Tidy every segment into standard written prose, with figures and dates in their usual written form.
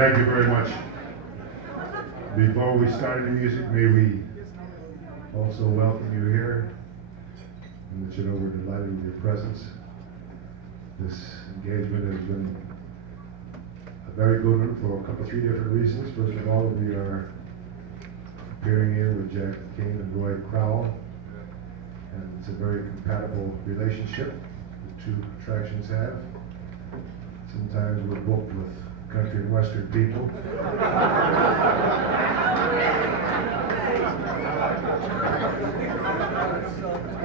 Thank you very much. Before we start the music, may we also welcome you here and let you know we're delighted with your presence. This engagement has been a very good one for three different reasons. First of all, we are appearing here with Jack King and Roy Crowell, and it's a very compatible relationship the two attractions have. Sometimes we're booked with country and western people.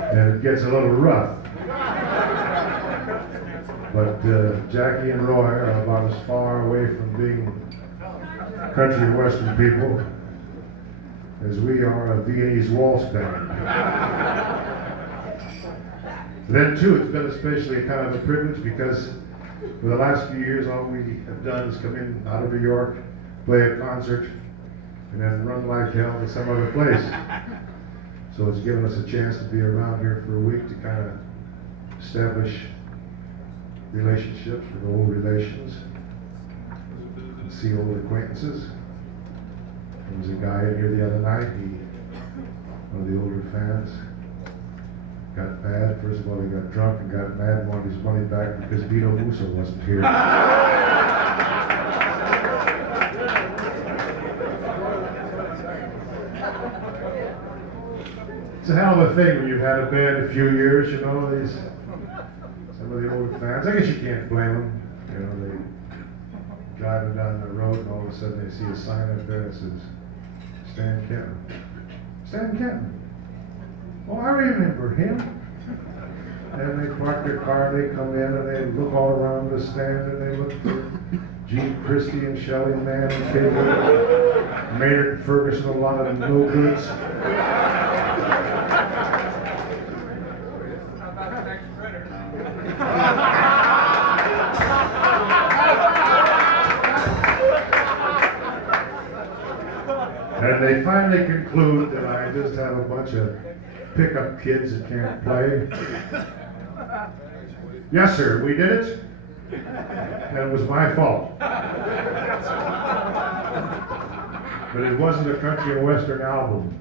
And it gets a little rough. But Jackie and Roy are about as far away from being country and western people as we are a Viennese waltz band. Then too, it's been especially kind of a privilege because for the last few years, all we have done is come in out of New York, play a concert, and then run like hell to some other place. So it's given us a chance to be around here for a week to kind of establish relationships with old relations and see old acquaintances. There was a guy in here the other night, one of the older fans, got mad. First of all, he got drunk and got mad and wanted his money back because Vito Musso wasn't here. It's a hell of a thing when you've had a band a few years, you know, some of the older fans. I guess you can't blame them. You know, they driving down the road and all of a sudden they see a sign up there that says, Stan Kenton. Stan Kenton. Oh, I remember him. And they park their car, they come in, and they look all around the stand, and they look for Gene Christie and Shelley Mann and Kenton, Maynard and Ferguson, a lot of no goods. And they finally conclude that I just have a bunch of pickup kids that can't play. Yes, sir, we did it, and it was my fault. But it wasn't a country and western album.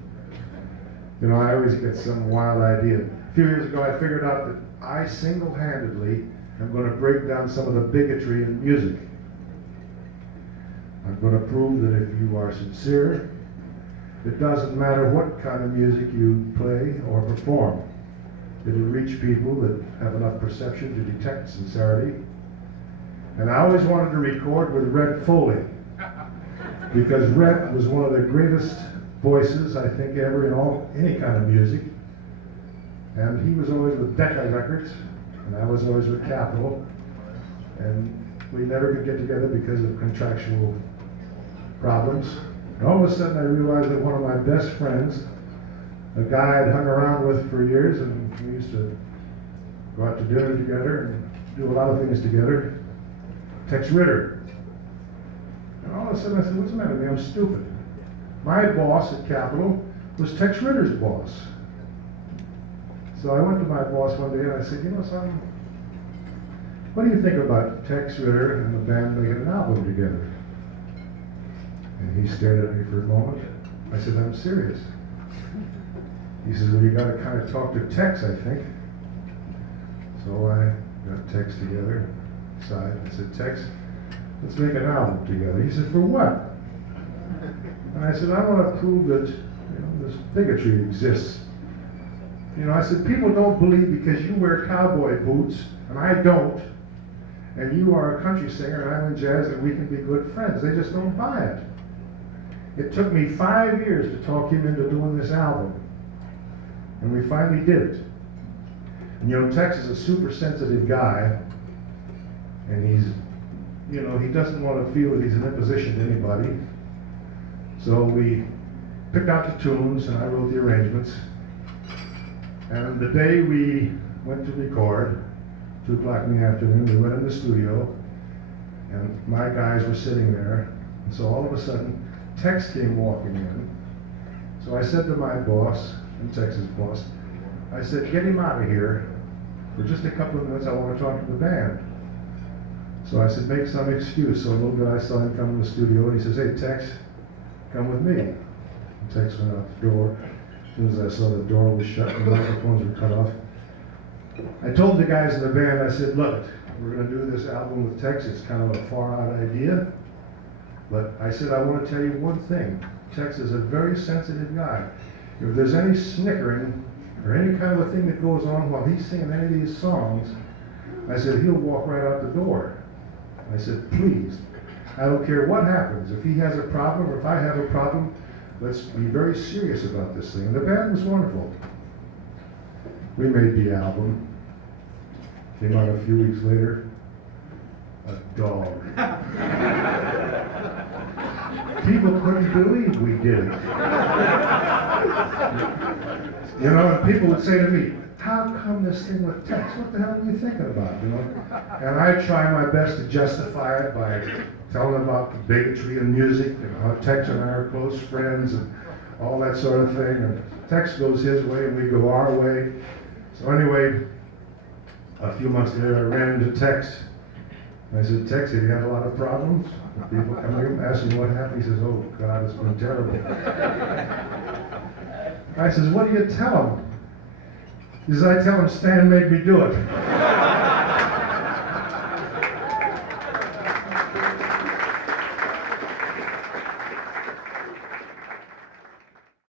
You know, I always get some wild idea. A few years ago, I figured out that I single-handedly am going to break down some of the bigotry in music. I'm going to prove that if you are sincere, it doesn't matter what kind of music you play or perform. It'll reach people that have enough perception to detect sincerity. And I always wanted to record with Red Foley, because Red was one of the greatest voices, I think, ever in any kind of music. And he was always with Decca Records, and I was always with Capitol. And we never could get together because of contractual problems. And all of a sudden I realized that one of my best friends, a guy I'd hung around with for years, and we used to go out to dinner together and do a lot of things together, Tex Ritter. And all of a sudden I said, what's the matter with me? I'm stupid. My boss at Capitol was Tex Ritter's boss. So I went to my boss one day and I said, you know something? What do you think about Tex Ritter and the band making an album together? And he stared at me for a moment. I said, I'm serious. He says, well, you got to kind of talk to Tex, I think. So I got Tex together, aside, and said, Tex, let's make an album together. He said, for what? And I said, I want to prove that, you know, this bigotry exists. You know, I said, people don't believe because you wear cowboy boots, and I don't, and you are a country singer, and I'm in jazz, that we can be good friends. They just don't buy it. It took me 5 years to talk him into doing this album. And we finally did it. And you know, Tex is a super sensitive guy, and he's, you know, he doesn't want to feel that he's an imposition to anybody. So we picked out the tunes, and I wrote the arrangements. And the day we went to record, 2 o'clock in the afternoon, we went in the studio, and my guys were sitting there. And so all of a sudden, Tex came walking in. So I said to my boss, and Tex's boss, I said, get him out of here. For just a couple of minutes, I want to talk to the band. So I said, make some excuse. So a little bit I saw him come in the studio, and he says, hey, Tex, come with me. And Tex went out the door. As soon as I saw the door was shut and the microphones were cut off, I told the guys in the band, I said, look, we're going to do this album with Tex. It's kind of a far-out idea. But I said, I want to tell you one thing. Tex is a very sensitive guy. If there's any snickering or any kind of a thing that goes on while he's singing any of these songs, I said, he'll walk right out the door. I said, please, I don't care what happens. If he has a problem or if I have a problem, let's be very serious about this thing. And the band was wonderful. We made the album. Came out a few weeks later. A dog. People couldn't believe we did it. You know, and people would say to me, how come this thing with Tex? What the hell are you thinking about? You know? And I try my best to justify it by telling about the bigotry in music and how Tex and I are close friends and all that sort of thing. And Tex goes his way and we go our way. So anyway, a few months later I ran into Tex. I said, Tex, have you had a lot of problems? People come to him asking what happened. He says, oh God, it's been terrible. I says, what do you tell him? He says, I tell him Stan made me do it.